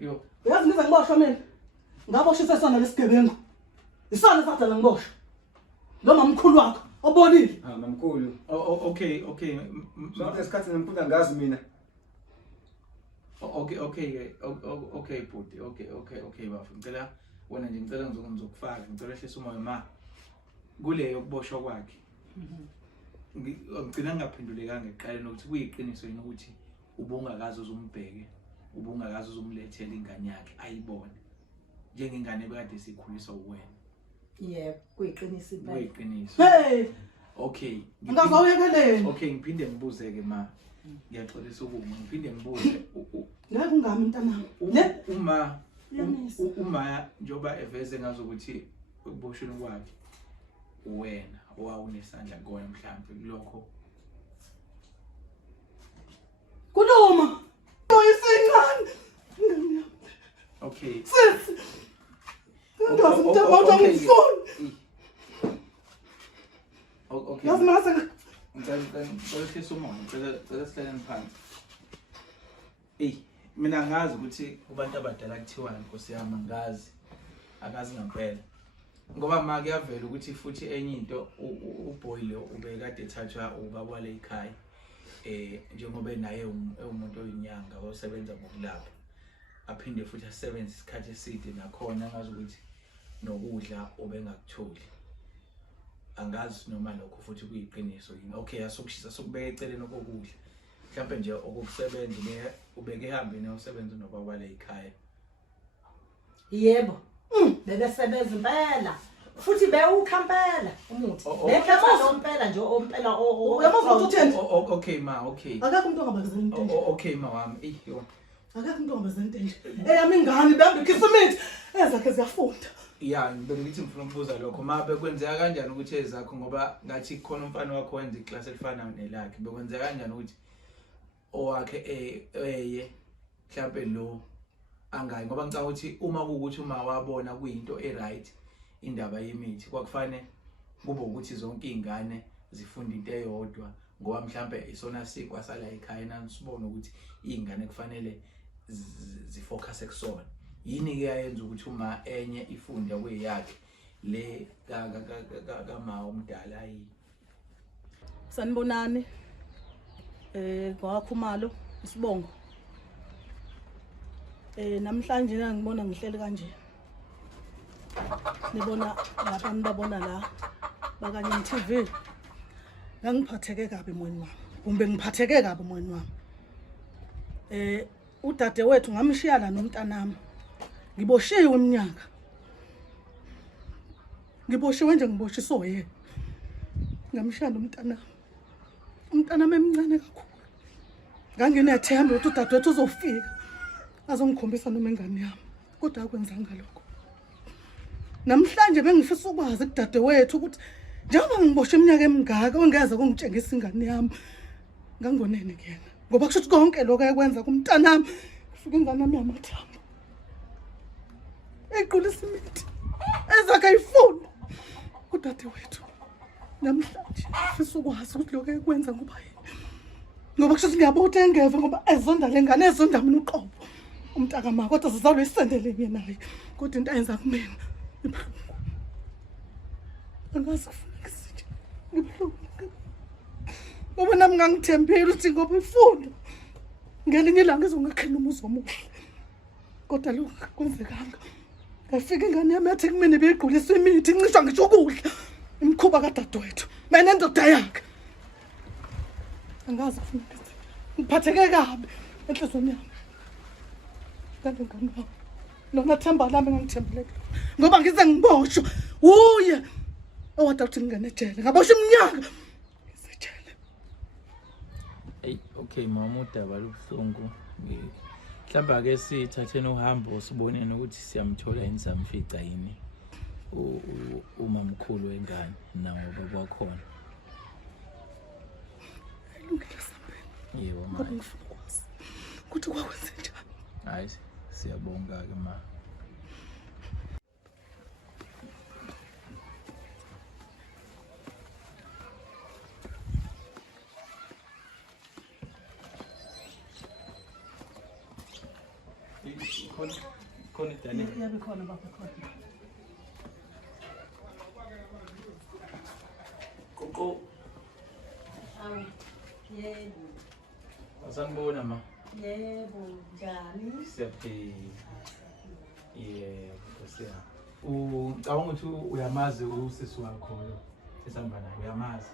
Yo. Uyazi ngize ngiboshwe mina. Ngaboshisa isona lesigebengu. Isona sathi ngiboshwe. Noma mkhulu wakho obonile. Mamkhulu. Okay. Sonke isikhathi ngimfunda ngazi mina. Okay bhuti. Okay bafu. Ngicela wena nje ngicela ngizokufaka. Ngicela ehlisa umoya ma. Kule yokuboshwa kwakhe. Ngicela ngaphendulekanga eqaleni ukuthi kuyiqiniso yini ukuthi ubungakazi uzumbheke, ubungakazi uzumlethela ingane yakhe ayibone. Njengengane bekade sikhuliswa uwena. Yebo, kuyiqiniso impela. Kuyiqiniso. Hey. Okay. Ngingazawuyekeleni. Okay, ngiphinde ngibuze ke ma. Ngiyaxolisa ukuma. Ngiphinde ngibuze ngeke ungami mntanami. Ne? Uma njoba eveze ngazo ukuthi ukuboshweni kwakhe wena owawunesandla kona mhlawumbe kulokho. Kuluma. Oyisingane. Okay. Sis. Okay. Yazi mase ngicela umoya, ngicela sihleleni phansi. Mina ngazi ukuthi kubantu abadala kuthiwa Nkosi yami ngazi. Akazi ngempela. Ngoba ma kuyavela ukuthi futhi enye into uBoyle ubekade ethathwa ubaba wale ekhaya. Njengoba naye umuntu oyinyanga osebenza ngokulapha. Aphinde futhi asebenze isikhathi eside nakhona ngazi ukuthi nokudla obengakutholi. Angazi noma lokho futhi kuyiqiniso yini. Okay, asokushisa sokubeka eceleni okokudla. Mhlawumbe nje okusebenza ubeke ehambe neyosebenza nobaba wale ekhaya. Yebo. Bebesebenza impela. Futhi bewukhampela umuthi. Bekhetha lompela nje ompela uyamuzwa ukuthi utheni? Okay ma, okay. Akekho umuntu ongabazeni into. Okay ma wami, yona. Akekho umuntu ongabazeni into. Eyami ingane bambe ikhisimithi ezakhe ziyafunda. Yeah, bengithi ngifuna ukubuza lokho ma bekwenzeka kanjani ukuthi ezakho ngoba ngathi khona umfana wakho wenza iclass elifana nelakhe. Bekwenzeka kanjani ukuthi owakhe eye mhlawumbe lo angayi ngoba ngicabanga ukuthi uma kuukuthi uma wabona kuyinto eright indaba yemithi kwakufane kube ukuthi zonke izingane zifunda into eyodwa ngoba mhlawumbe isona sikwa sala ekhaya nanisibona ukuthi izingane kufanele zifocus ekusona. Yini ke yayenza ukuthi uma enye ifunde kweyakhe le kama umdala yini? Sanibonani. Ngwakhumalo isibongo. Namhlanje ngibona ngihleli kanje. Nibona lapha nibabona la bakanye TV. Ngangiphatheke kabi emoyeni wami. Kumbe ngiphatheke kabi emoyeni wami. Udade wethu ngamshiya la nomntanami. Ngiboshiwe iminyaka. Ngiboshiwe nje ngiboshiswa yena. Ngamshiya nomntanami. Umntanami emncane kakhulu. Nganginethemba ukuthi udade wethu uzofika. Azongikhombisa noma ingane yami. Kodwa akwenzanga lokho. Namhlanje bengifisa ukwazi kudade wethu ukuthi njengoba ngiboshe iminyaka emingaka ongeze kungitshengisa ingane yami. Ngangonene kuyena. Ngoba kusho ukuthi konke lokho ayekwenza kumntanami kufika ingane yami yamathambo. Equlisa imithi. Ezakhe ayifuna. Udade wethu. Namhlanje ngifisa ukwazi ukuthi lokho ayekwenza ngoba yini. Ngoba kusho ukuthi ngiyabotha engeve ngoba ezonda lengane ezonda mina uqobo. Umntaka ma kodwa sizalwe isendele yena naye. Kodwa into ayenza kumina. Angazi kufuna kisije. Ngibhlungu. Ngoba nami ngangithembile ukuthi ngoba ifunda. Ngelinye ilanga izongakhela umuzi omuhle. Kodwa lokho kwenzekanga. Ngafika ingane yami yathi kumina beyiqulisa imithi incishwa ngisho ukudla. Imkhuba kadadewethu. Mina indoda yakhe. Angazi kufuna kisije. Ngiphatheke kabi enhlizweni yami. Kanti ngani? Lona themba lami ngangithembele. Ngoba ngize ngiboshwe. Uye owada ukuthi ngene ejele. Ngaboshwa iminyaka. Ngisejele. Hey, okay mama udaba lubuhlungu. Mhlawumbe ake sithatheni uhambo sibonene ukuthi siyamthola yini samfica yini. Umamkhulu wengane nawo baba khona. Ayilungile sambeni. Yebo Ngoba ngifuna ukwazi ukuthi kwakwenze njani. Hayi siyabonga ke ma. khona idane. Yabe khona baba khona. Qoqo. Yebo. Asanibona ma. Yebo, njani? Siyaphila. Nkosiya. Ngicabanga ukuthi uyamazi usisi wakho lo esihamba naye uyamazi.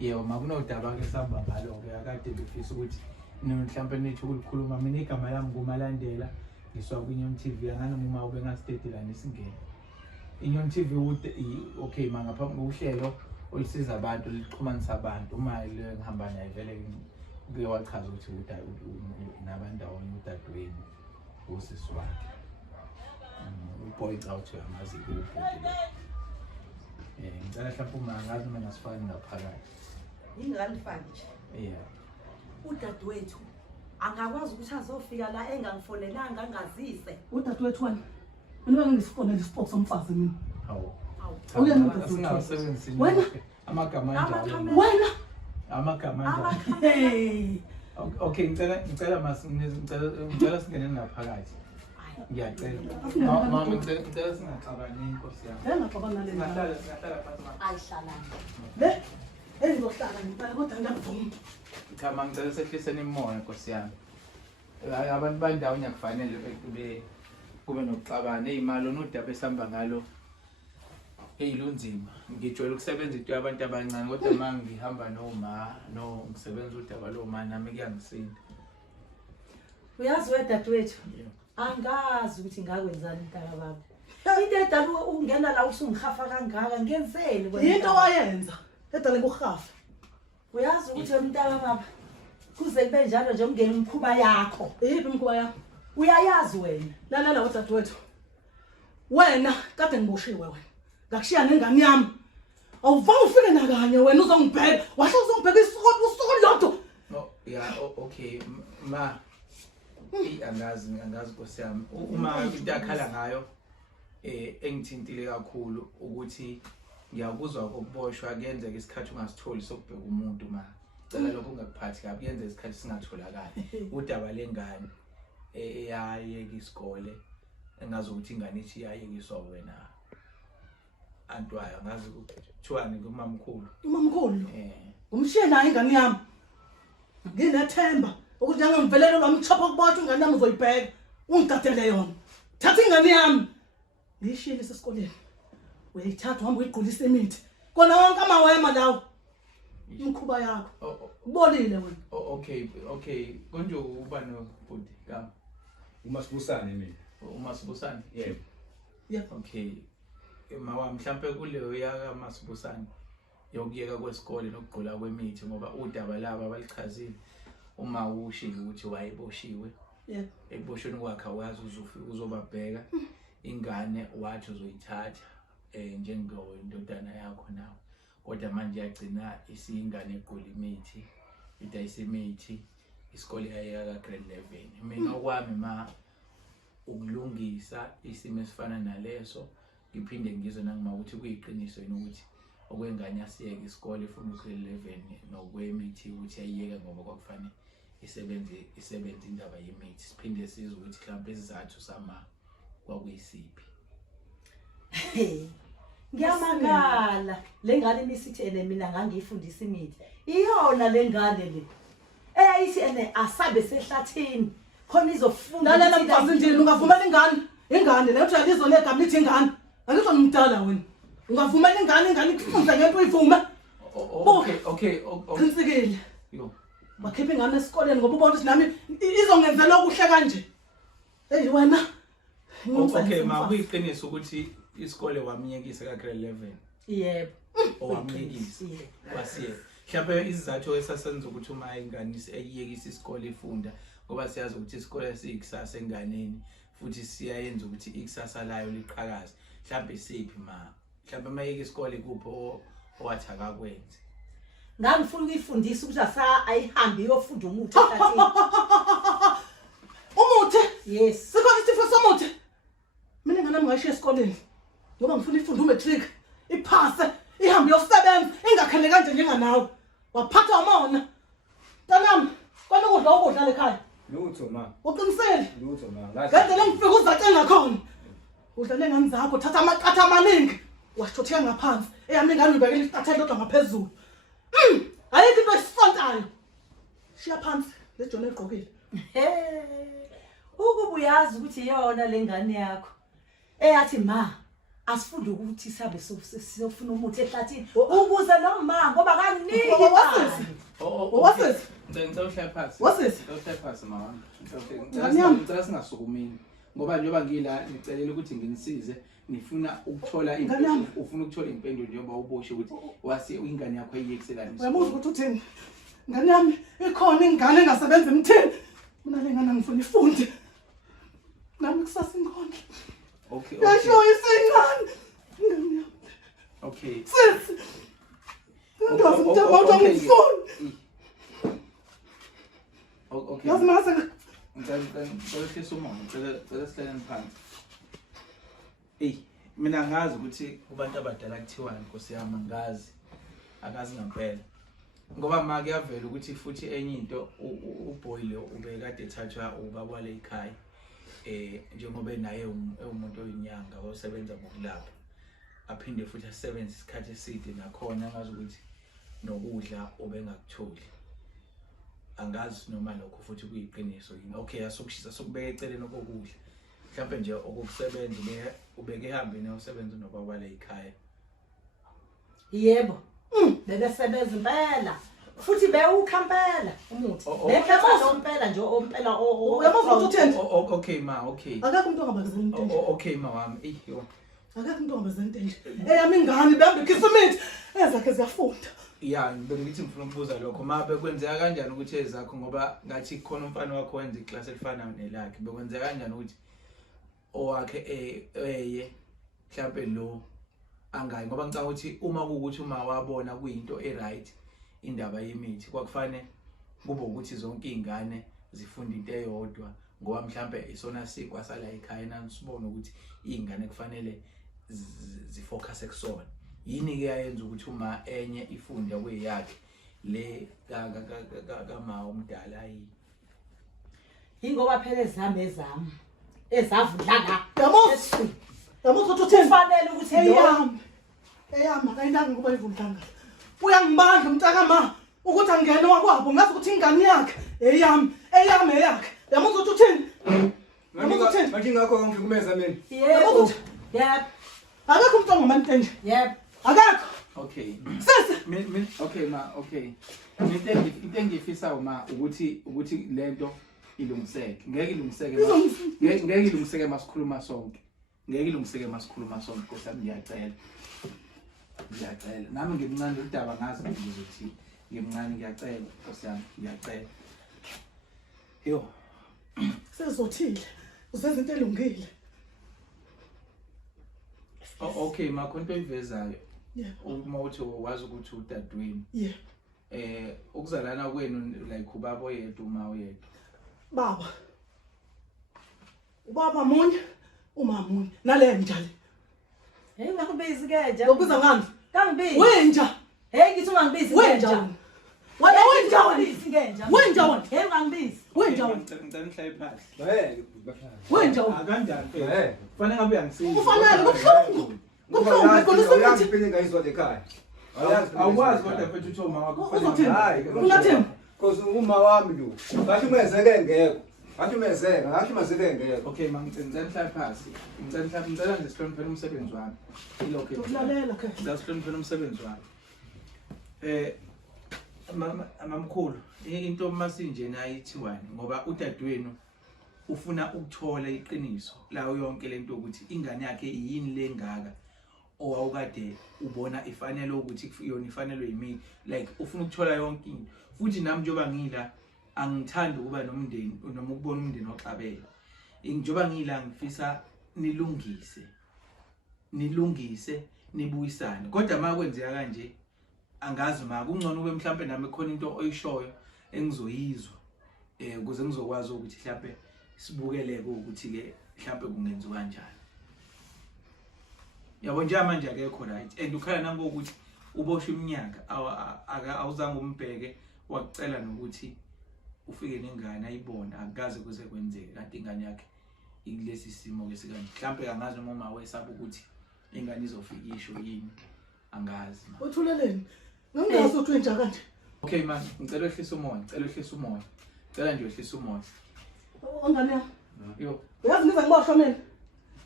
Yebo makunodaba ke sihamba ngalo ke akade ngifisa ukuthi mhlawumbe nithi ukulikhuluma mina igama lami kumalandela ngiswa kwiNyoni TV anganoma uma ube ngasitedela nisingene. iNyoni TV okay mangaphambi kokuhlelo olisiza abantu lixhumanisa abantu uma le ngihamba naye vele ke wachaza ukuthi nabandawonye udadewenu usisi wakhe. Point out yamazi kubhuti. Ngicela mhlawumbe uma ngazi mina sifani ngaphakathi. Ingalifani nje. Udadewethu angakwazi ukuthi azofika la engangifonelanga angazise. Udadewethu wena. Mina ngisifonela isipoko somfazi mina. Hawo. Uyanqoqa singasebenzisi. Wena Amagama anjalo. Wena Amagama anjalo. hey. Okay ngicela singene ngaphakathi. Ngiyacela. Mama ngicela singaxabani inkosi yami. Engaxabana nale. Singahlala phansi mama. Ayihlalanga. Engizohlala ngempela kodwa ngiyavuma. Cha ngicela sehliseni imoya inkosi yami. Abantu bandawo nyakufanele kube nokuxabana ezimali nodaba esihamba ngalo. Eyilunzima. Ngijwayele ukusebenza into yabantu abancane kodwa manje ngihamba ngisebenza udaba lo ma nami kuyangisinda. Uyazi wedadewethu? Angazi ukuthi ngakwenzani intaka baba. Into edala ungena la usungihafa kangaka ngenzeni wena? Into wayenza edale ngohafa. Uyazi ukuthi umntaka baba kuze kube njalo nje ungena umkhuba yakho. Yiphi imkhuba yakho? Uyayazi wena. Lalela udadewethu. Wena kade ngiboshiwe wena. Ngakushiya nengane yami. Awuvanga ufike nakanye wena uzongibheka. Washo uzongibheka usuku lodwa. No, yeah, okay. Ma angazi Nkosi yami. Uma into yakhala ngayo engithintile kakhulu ukuthi ngiyakuzwa ukuboshwa kuyenzeka isikhathi ungasitholi sokubheka umuntu ma. Cela lokho ungakuphathi kabi kuyenzeka isikhathi singatholakali. Udaba lengane eyayeka isikole engazi ukuthi ingane ithi iyayekiswa wena. Antwayo ngazi ukuthiwani kumamkhulu. Umamkhulu. Umshiye naye ingane yami. Nginethemba ukuthi njengemvelelo lwamchapha kubotsha ingane yami uzoyibheka. Ungigadele yona. Thatha ingane yami. Ngishiyile esikoleni. Uyayithatha uhamba uyigqulisa imithi. Kona wonke amawema lawo. Imkhuba yakho. Ubolile wena. Okay. Konje uba nobhuti ka uMasibusane mina. uMasibusane? Yebo. Yep. Okay. Mawa mhlambe kuleyo yaka Masibusane yokuyeka kwesikole nokugqula kwemithi ngoba udaba laba abalichazile uma ushilo ukuthi wayeboshiwe. Yep. Eboshweni kwakhe wazi uzobabheka ingane wathi uzoyithatha njengondodana yakho nawe. Kodwa manje yagcina isingane egqula imithi idayisa imithi isikole yayeka grade 11. Mina okwami ma ukulungisa isimo esifana naleso ngiphinde ngizwe nangima ukuthi kuyiqiniso yini ukuthi okwengane yasiyeka isikole ifuna grade 11 nokwemithi ukuthi ayiyeke ngoba kwakufanele isebenze indaba yemithi. Siphinde sizwe ukuthi mhlawumbe isizathu sama kwakuyisiphi. Ngiyamangala lengane imisithi ene mina ngangiyifundisa imithi. Iyona lengane le. Eyayithi ene asabe sehlathini khona izofunda. Lalela mfazi ndini ungavumela ingane le uthi alizonegama lithi ingane. Angizona umdala wena. Ungavumela ingane ikufunza ngento uyivume. Okay. Qinisekile. Yo. Bakhipha ingane esikoleni ngoba ubona ukuthi nami izongenzela okuhle kanje. Hey wena. Okay, ma kuyiqiniso ukuthi isikole wamnyekisa ka grade 11. Yebo. Owamnyekisa. Wasiye. Mhlawumbe izizathu esasenza ukuthi uma ingane eyiyekisa isikole ifunda ngoba siyazi ukuthi isikole siyikusasa enganeni futhi siyayenza ukuthi ikusasa layo liqhakaze. Mhlawumbe siphi ma. Mhlawumbe mayeke isikole kupho owathi akakwenzi. Ngangifuna ukuyifundisa ukuthi ayihambe iyofunda umuthi ehlathini. Umuthi? Yes. Sikhona isifo somuthi. Mina ngane ngishiya esikoleni. Ngoba ngifuna ifunda umatric, iphase, ihambe yosebenza, ingakhele kanje njenganawe. Waphatha amona. Tanami, kwani ukudla ekhaya. Lutho ma. Uqinisele? Lutho ma. Ngenzela ngifike uzace ngakhona. Udlale ngani zakho thatha amaqatha amaningi. Washothe ngaphansi. Eyami ingane ubekele iqatha elodwa ngaphezulu. Ayikho into esifontayo. Shiya phansi lejona egqokile. Ukuba uyazi ukuthi iyona lengane yakho. Eyathi ma asifunde ukuthi sabe siyofuna umuthi ehlathini ukuze lo ma ngoba kanginiki Wasisi. Wasisi. Ngicela uhlale phansi. Wasisi. Uhlale phansi mama. Ngani Singasukumi. Ngoba njengoba ngila nicelele ukuthi nginisize nifuna ukuthola Ngani ufuna ukuthola impendulo njengoba uboshe ukuthi wasi ingane yakho eyiyekiselani. Uyamuzwa ukuthi uthini? Ngane yami ikhona ingane engasebenzi emthini. Mina le ngane ngifuna ifunde. Nami kusasa ingkhona. Okay. Yasho isingane. Ngane yami. Okay. Sisi. Ngazi ukuthi abantu ngifuna. Okay. Yazi mase Ngicela uhlise umoya, ngicela sihlale phansi. Mina ngazi ukuthi kubantu abadala kuthiwani Nkosi yami ngazi. Akazi ngempela. Ngoba ma kuyavela ukuthi futhi enye into uBoyle ubekade ethathwa ubaba wale ekhaya. Njengoba naye umuntu oyinyanga osebenza ngokulapha. Aphinde futhi asebenze isikhathi eside nakhona ngazi ukuthi nokudla obengakutholi. Angazi noma lokho futhi kuyiqiniso yini. Okay, asokushisa sokubeka eceleni okokudla. Mhlawumbe nje okukusebenza ubeke ehambe usebenza nobaba wale ekhaya. Yebo. Bebesebenza impela. Futhi bewukhampela umuthi. Bekhetha lompela nje ompela uyamuzwa ukuthi uthini? Okay ma, okay. Akakho umuntu ongabazela into. Okay ma wami. Yo. Akakho umuntu ongabazela into. Eyami ingane behamba ikhisimithi ezakhe ziyafunda. Yeah, bengithi ngifuna ukubuza lokho mabe kwenzeka kanjani ukuthi ezakho ngoba ngathi khona umfana wakho wenza iclass elifana nelakhe bekwenzeka kanjani ukuthi owakhe eye mhlawumbe lo angayi ngoba ngicabanga ukuthi uma kuukuthi uma wabona kuyinto eright indaba yemithi kwakufane kube ukuthi zonke izingane zifunda into eyodwa ngoba mhlawumbe isona sikwa sala ekhaya nanisibona ukuthi izingane kufanele zifocus ekusona. Yini ke yayenza ukuthi uma enye ifunde kweyakhe le kama umdala ingoba phela ezami ezavudla la. Yamuzwa ukuthi uthini? Kufanele ukuthi eyami akayinanga ngoba ivundlanga. Uyangibandla umntakama ukuthi angene wakwabo ngazi ukuthi ingane yakhe eyami eyakhe. Yamuzwa ukuthi uthini? Yamuzwa uthini? Manje ngakho ngikukumeza mina. Yebo. Yep. Akakho umuntu ongamantenje. Yep. Akakho. Okay. Sisi. Okay ma, okay. Into engifisa uma ukuthi lento ilungiseke. Ngeke ilungiseke masikhuluma sonke. Ngeke ilungiseke masikhuluma sonke Nkosi yami ngiyacela. Nami ngimncane udaba ngazi ukuthi ngimncane ngiyacela Nkosi yami ngiyacela. Yo. Sezothile. Usezinto elungile. Okay ma konto ivezayo. Yebo. Uma uthi wazi ukuthi udadwini. Yebo. Ukuzalana kwenu like ubaba oyedwa uma oyedwa. Baba. Ubaba munye, uma munye. Nale njalo. Hey ngakubizi ke nje. Ngokuza ngani? Kangibizi. Wenja. Hey ngithi ungangibizi Wenja. Wena wenja wena. Wenja wena. Hey ungangibizi. Wenja wena. Ngicela nihlale phansi. Wenja wena. Akanjani phela? Kufanele ngabe uyangisiza. Kufanele kubuhlungu. Kubuhlungu ikolisa Uyazi phela ingayizwa lekhaya. Awazi kodwa phela uthi uma wakho Uzothini? Hayi, Ungathini? Because uma wami lo. Ngathi umezeke ngekho. Ngathi mazeke ngekho. Okay ma ngicela nihlale phansi. Ngicela nje sihloniphele umsebenzi wami. Ilokho. Ukulalela ke. Sihloniphele umsebenzi wami. Mamkhulu, into masinje nayithiwani ngoba udadewenu ufuna ukuthola iqiniso lawo yonke lento ukuthi ingane yakhe yini lengaka owawukade ubona ifanele ukuthi yona ifanelwe yimi like ufuna ukuthola yonke into futhi nami njoba ngila angithandi ukuba nomndeni noma ukubona umndeni oxabene njoba ngila ngifisa nilungise nibuyisane kodwa makwenzeka kanje angazi ma kungcono ube mhlambe nami khona into oyishoyo engizoyizwa ukuze ngizokwazi ukuthi mhlambe sibukeleke ukuthi ke mhlambe kungenziwa kanjani. Yabo nje manje akekho right and ukhala nangokuthi uboshwe iminyaka awuzange umbheke wakucela nokuthi ufike nengane ayibona akukaze kuze kwenzeke kanti ingane yakhe ikulesi simo ke sikanje mhlambe angazi noma uma wesaba ukuthi ingane izofika isho yini angazi uthuleleni ngingazi ukuthi wenja kanje okay man ngicela ehlisa umoya cela nje ehlisa umoya ongane yami yo uyazi ngize ngiboshwe mina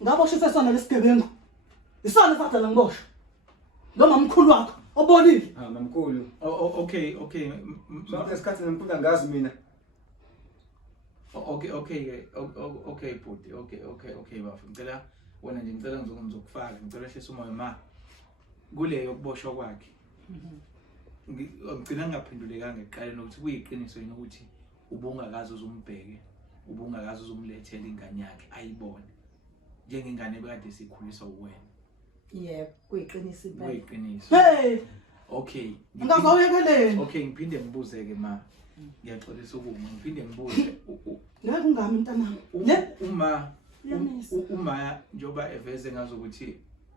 ngaboshise sona lesigebengu isona sadala ngiboshwe noma mkhulu wakho obonile mamkhulu okay sonke isikhathi ngimphunda ngazi mina okay bhuti okay bafu ngicela wena nje ngicela ngizokufaka ngicela ehlisa umoya ma kule yokuboshwa kwakhe ngicela ngingaphendulekanga eqaleni ukuthi kuyiqiniso yini ukuthi ubungakazi uzumbheke ubungakazi uzumlethela ingane yakhe ayibone njengengane ebekade sikhuliswa uwena yebo kuyiqiniso impela kuyiqiniso hey okay ngingazawuyekeleni okay ngiphinde ngibuzeke ma ngiyaxolisa ukuma ngiphinde ngibuze ngeke ungami mntanami le uma njoba eveze ngazo ukuthi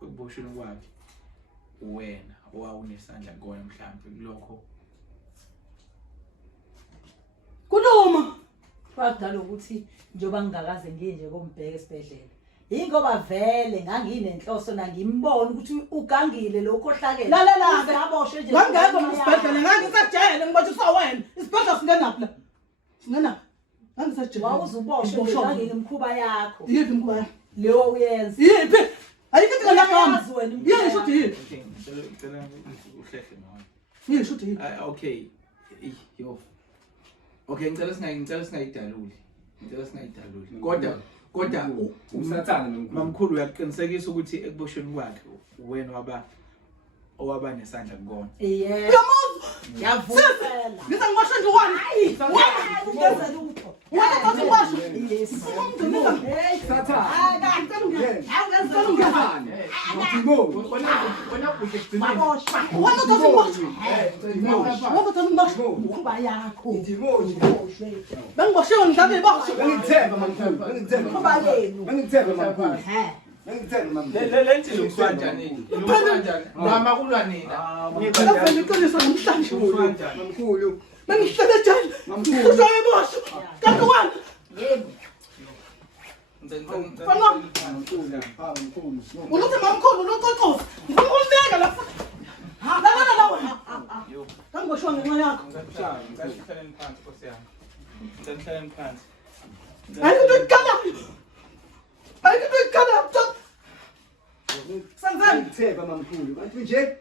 ukuboshweni kwakhe wena owawunesandla kona mhlambe kulokho kuluma kwadala ukuthi njoba ngingakaze ngiye nje kombheke esibhedlela ingoba vele nganginenhloso na ngimbona ukuthi ugangile lo khohlakele lalela ngaboshwe nje ngangekho esibhedlela ngangisajele ngibotshiswa wena isibhedlela singenaphi la singenaphi ngangisajele wawuzuboshwe ngangile imkhuba yakho yiphi imkhuba leyo uyenza yiphi ayikho ngala gama wena yini shothi yiphi okay ngicela uhlehle nawe yini shothi yiphi okay yo okay ngicela singayidaluli kodwa umsathana mamkhulu uyaqinisekisa ukuthi ekuboshweni kwakhe wena owaba nesandla kukona yebo yavukela ngize ngiboshwe nje wani ungeza lutho wena uthi ngiboshwe yes sathana awungeza wena uthi ngiboshwe wena uthi ngiboshwe umkhuba yakho bengiboshiwe ngizabe iboshwe ngithemba mamkhulu umkhuba yenu ngithemba mamkhulu ngithemba mamkhulu lenthi lokuswanjani mama kulwa nina ngicela iqiniso namhlanje mamkhulu bengihlele njani uzabe iboshwe kanti wena yebo ulothi mamkhulu ulococoza ngifuna ukulibeka lapha lalela wena kangiboshwa ngenxa yakho ayikho ikalayo ayikho ikalayo senzani ngithemba mamkhulu kanti nje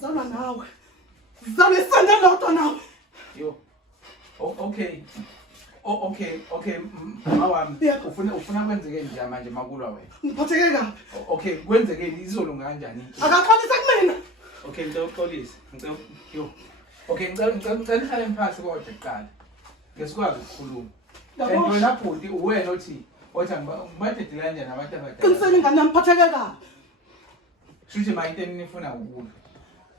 zalwa nawe zalwa isandla lodwa nawe okay mama wami Yebo. ufuna kwenzeke nje manje makulwa wena ngiphatheke kabi okay kwenzekeni izolunga kanjani akaxolisa kumina okay ngixolisa yo okay ngicela ihlale phansi kodwa kuqala ngesikwazi ukukhuluma and wena bhuti uwena othi ngibadedela kanjani abantu abadala qiniseni ingane yami ngiphatheke kabi shuthi ma into enifuna ukulwa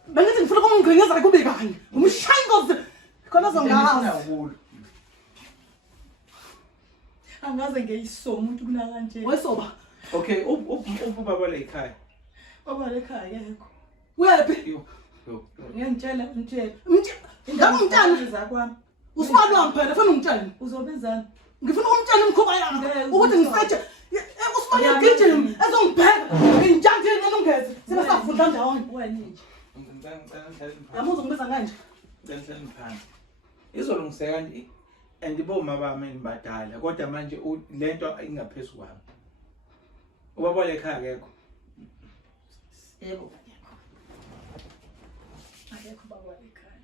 bengithi ngifuna ukungigengezela kube kanye umshangozi khona zongazi enifuna ukulwa angaze ngeyisoma umuntu kuna kanje wesoba okay ubaba le ekhaya baba lekhaya yekho uyephi yo ngiyangitshela ngabe umntana zakwami usibalwa phela funa ungitshele uzobenzana ngifuna ukumtshela imkhuba yakho ukuthi ngiseje usibale gijim ezongibheka nginjani nongeze sibe safunda ndawonye wena nje yamuza ngibiza kanje ngicela phansi izolungiseka nje andiboma bami ngibadala kodwa manje lento ingaphezulu kwami ubaba le ekhaya akekho yebo akekho baba lekhaya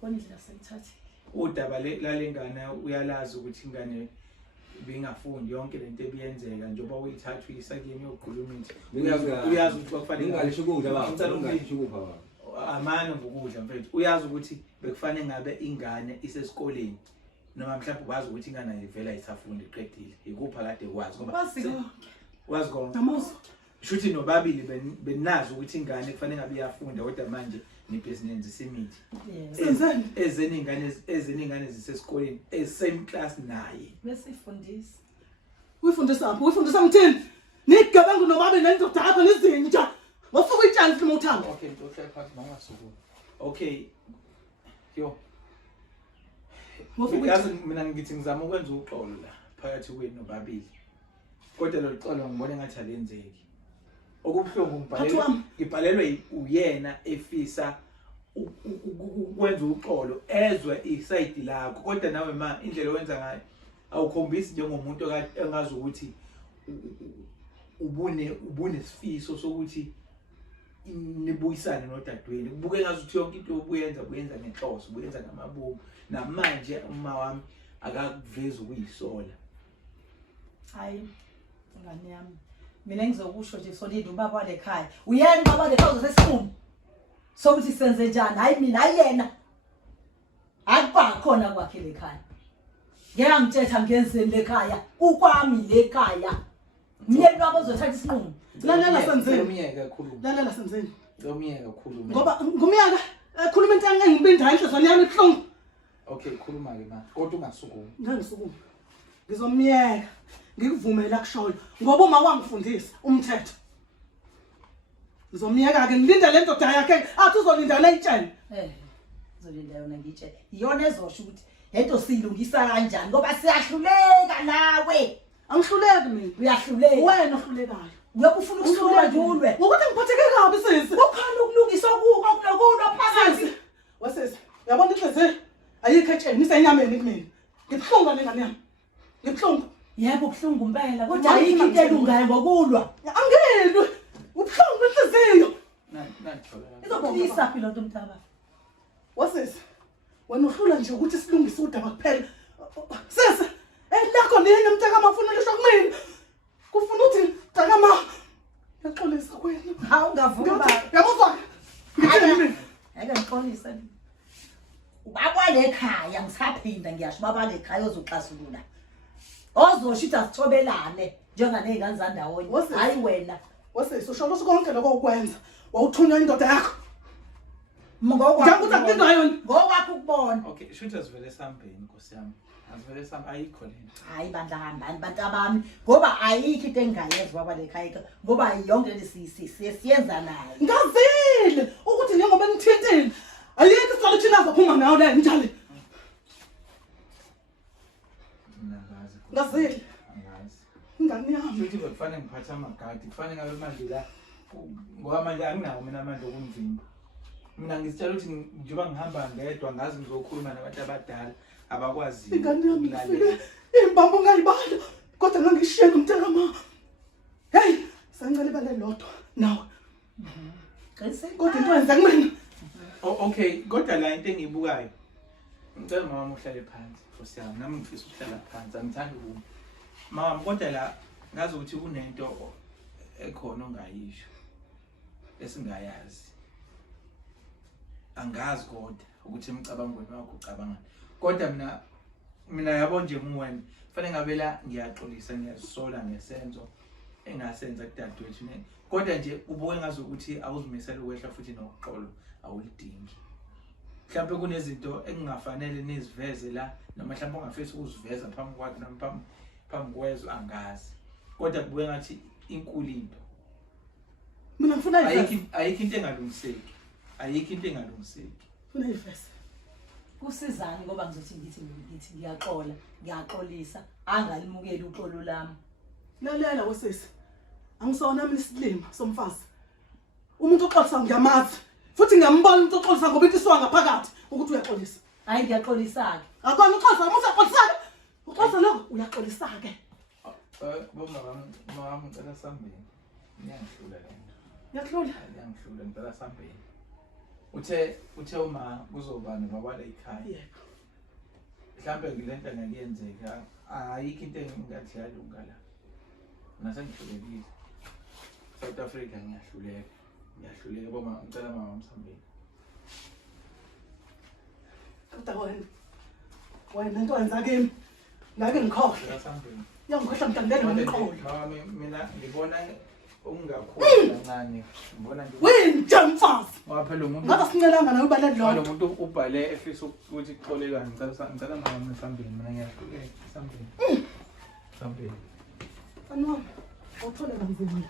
khona indlela sengithathi udaba lalengane uyalazi ukuthi ingane bingafundi yonke lento ebiyenzeka njengoba uyithatha uyisakini yokukhuluma into uyazi ukuthi kwakufanele ngalisho ukudla baba ngalisho ukupha baba amane ngokudla mfethu uyazi ukuthi bekufanele ngabe ingane isesikoleni noma mhlawumbe wazi ukuthi ingane ayivela isafundi iqedile ikupha kade wazi ngoba wazi konke namuza shuthi nobabili benazi ukuthi ingane kufanele ngabe iyafunda kodwa manje nibhizinensi isimithi senzeni ezeningane zisesikoleni same class naye besifundisa uyifundisa apho uyifundisa ngithini nigebengu nobabe nendoda yakho nizinja ngosuku itshani sima uthando okay ntohle phansi mangasuku okay yo yazi mina ngithi ngizama ukwenza uxolo la phakathi kwenu nobabili kodwa lo xolo ngibona engathi alenzeki okubuhlungu ngibhalelwe uyena efisa ukwenza uxolo ezwe iside lakho kodwa nawe ma indlela owenza ngayo awukhombisi njengomuntu engazi ukuthi ubune sifiso sokuthi nibuyisane nodadweni kubuke ngazuthi yonke into obuyenza ngenhloso ubuyenza ngamabomu namanje uma wami akakuveza ukuyisola hayi ngani yami mina ngizokusho nje solidwe ubaba walekhaya uyena ubaba walekhaya uzosesinqumo sokuthi senze njani hayi mina ayena akuba khona kwakhe lekhaya ngeke ngithetha ngenzeni lekhaya ukwami lekhaya myeni wabo uzothatha isinqumo lalela senzeni umyeka kakhulu lalela senzeni umyeka kakhulu ngoba ngumyaka ekhuluma into engingibindayo inhliziyo yami ibuhlungu okay khuluma ke ma kodwa ungasukumi ngangisukuma ngizomyeka ngikuvumela kushoyo ngoba uma wangifundisa umthetho ngizomyeka ke ngilinda le ndoda yakhe athi uzolinda leyitshene uzolinda yona ngitshele iyona ezosho ukuthi lento silungisa kanjani ngoba siyahluleka nawe angihluleki mina uyahluleka wena ohlulekayo uyobe ufuna ukuhlula njulwe ukuthi ngiphatheke kabi sisi ukhona ukulungisa okunokuno phakathi wasisi uyabona inhliziyo ayikho etsheni isenyameni kumina ngibhlunga lengane yami ngibhlunga yebo kuhlungu impela kodwa ayikho into elungayo ngokulwa angilwe ubuhlungu inhliziyo izokulisa phi lonto mntaba wasisi wena uhlula nje ukuthi silungise udaba kuphela sisi elakho nini mntaka mafuna lisho kumina kufuna uthi mntaka ma yaxolisa kwena hawu ungavuka ba yabuzwa ngithini mina ake ngixolisa ubaba lekhaya ngisaphinda ngiyasho ubaba lekhaya ozoxasulula ozosho ukuthi asithobelane njenganezingane zandawonye hayi wena wasisi usho konke lokho ukwenza wawuthunywa indoda yakho ngokwakho ukubona okay shoot asivele sambeni Nkosi yami asivele ayikho lento hayi bandla hambani bantu abami ngoba ayikho into engayenza baba lekhaya ngoba yonke siyenza naye ngazile ukuthi njengoba nithintile ayikho isolution azophuma nayo la njalo ngazile ngani yami ukuthi bekufanele ngiphathe amagadi kufanele ngabe manje la ngoba manje anginawo mina manje okumvimba mina ngisitshela ukuthi njengoba ngihamba ngedwa ngazi ngizokhuluma nabantu abadala abakwazi ukulalela imbambo ngayibala kodwa ngangishiyela umntaka ma hey sangicela ibale lodwa nawe kodwa into yenza kumina okay kodwa la into engiyibukayo ngicela mama uhlale phansi Nkosi yami nami ngifisa ukuhlala phansi angithandi ukuma mama kodwa la ngazi ukuthi kunento ekhona ongayisho esingayazi angazi kodwa ukuthi emicabangweni wakho ucabanga kodwa mina yabo nje muwena kufanele ngabe la ngiyaxolisa ngiyasola ngesenzo engasenza kudadewethu kodwa nje ubuke ngazi ukuthi awuzimisela ukwehla futhi noxolo awulidingi mhlawumbe kunezinto engingafanele niziveze la noma mhlawumbe ongafisa ukuziveza phambi kwakhe noma phambi kwezwe angazi kodwa kubuke ngathi inkulu into mina ngifuna ayikho into engalungiseki ayikho into engalungiseki ngifuna ivese kusizani ngoba ngizothi ngithi ngiyaxolisa angalimukeli uxolo lami lalela wesisi angisona mina isilima somfazi umuntu oxolisa ngiyamazi futhi ngiyambona umuntu oxolisa ngoba intiswa ngaphakathi ukuthi uyaxolisa hayi ngiyaxolisa-ke akona uxolisa uma usaxolisa-ke uxolisa lokho uyaxolisa-ke mama ngicela sambeni ngiyangihlula lento uyahlula ngiyangihlula ngicela sambeni uthe uma kuzoba nobaba la ekhaya yebo mhlawumbe ngilento ngakuyenzeka ayikho into engingathi yalunga la nasengihlulekile South Africa ngiyahluleka boma ngicela mama msambeni kodwa wena into wenza kimi ngake ngikhohle ngicela sambeni yangikhohla mntandeni nomqolo mama mina ngibona ungakhulu kancane ngibona nje winja mfazi waphela umuntu ngabe sincelanga nawe ubale lo lo muntu ubhale efisa ukuthi kuxolelwane ngicela mama msambeni mina ngiyahluleka sambeni anwa awuthole kanzima